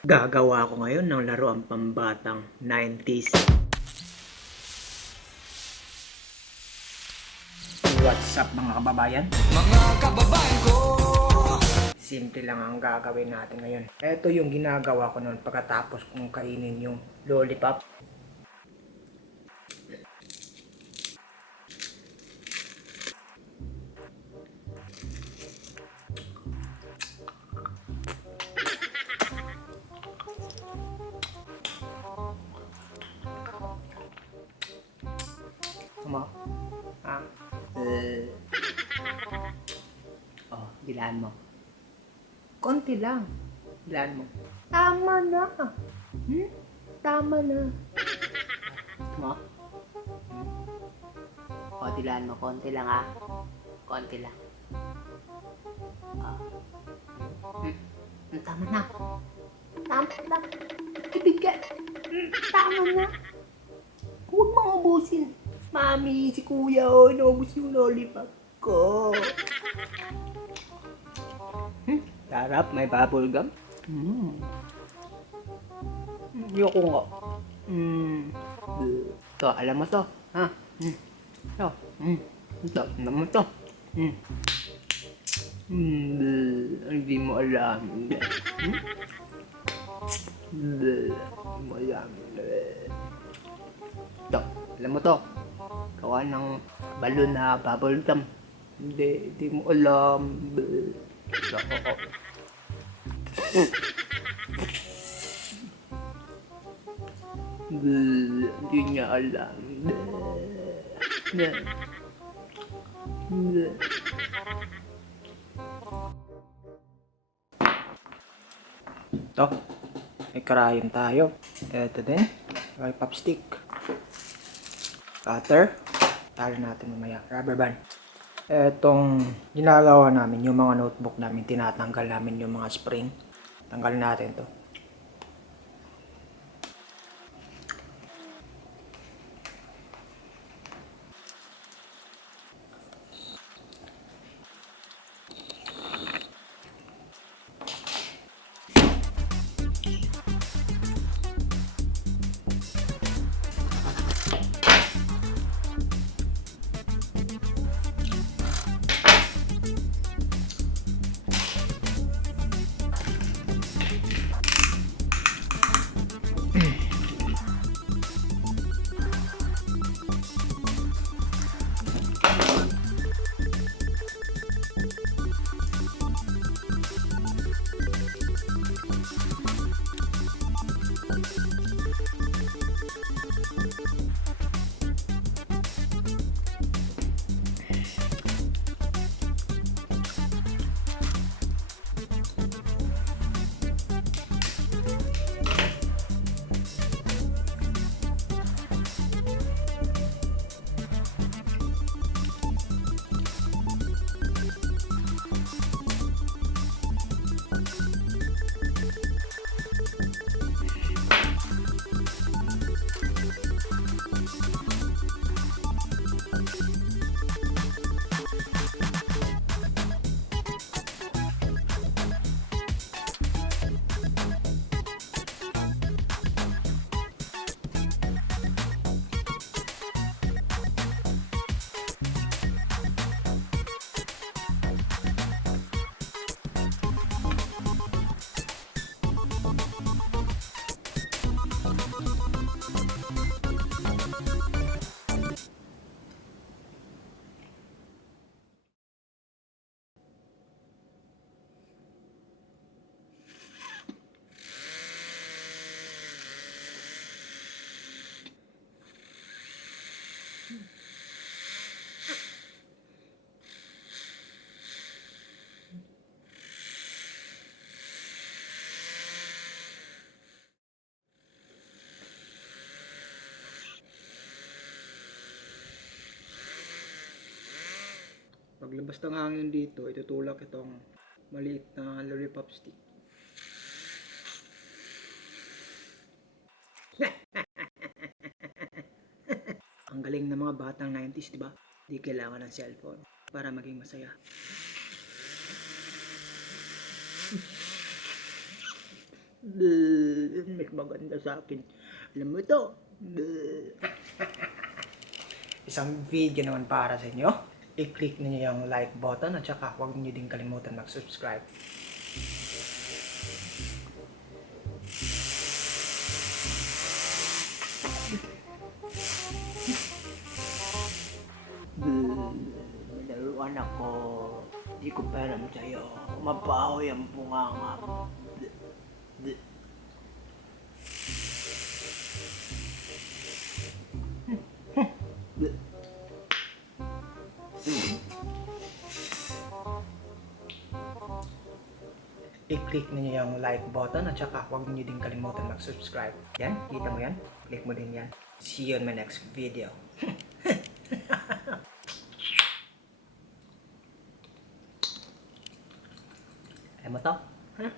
Gagawa ako ngayon ng laruan pambatang 90s. What's up mga kababayan? Mga kababayan ko! Simple lang ang gagawin natin ngayon. Ito yung ginagawa ko noon pagkatapos kong kainin yung lollipop. Mo? Ah. Oh, dilaan mo. Konti lang. Dilaan mo. Tama na. Tama na. Mo? Oh, dilaan mo. Konti lang ah. Konti lang. Oh. Tama na. Tama na. Ibigan. Tama na. Huwag mong ubusin. Mami, si kuya, inubos yung lollipop ko. Sarap, may bubble gum. Yoko nga. Ito, alam mo to. Ha? Ito. Ito, alam mo to. Hindi mo alam. Hindi mo alam. Ito, alam mo to. Gawa ng balon na bubble gum. Hindi mo alam. Hindi niya alam. Ito, may karayan tayo. Ito din, may popstick. Cutter. Talo natin mamaya. Rubber band. Etong ginagawa namin, yung mga notebook namin, tinatanggal namin yung mga spring. Tanggal natin to. Paglabas ng hangin dito, itutulak itong maliit na lollipop stick. Ang galing ng mga batang 90s, di ba? Di kailangan ng cellphone para maging masaya. Mas maganda sa akin. Alam mo to. Isang video naman para sa inyo. I-click niyo yung like button at saka huwag niyo din kalimutan mag-subscribe. Laruan ako. Di ko pa alam sa'yo. Mabaho yung bunganga. I-click niyo yung like button at saka huwag niyo din kalimutan mag-subscribe. Yan, kita mo yan? Click mo din yan. See you in my next video.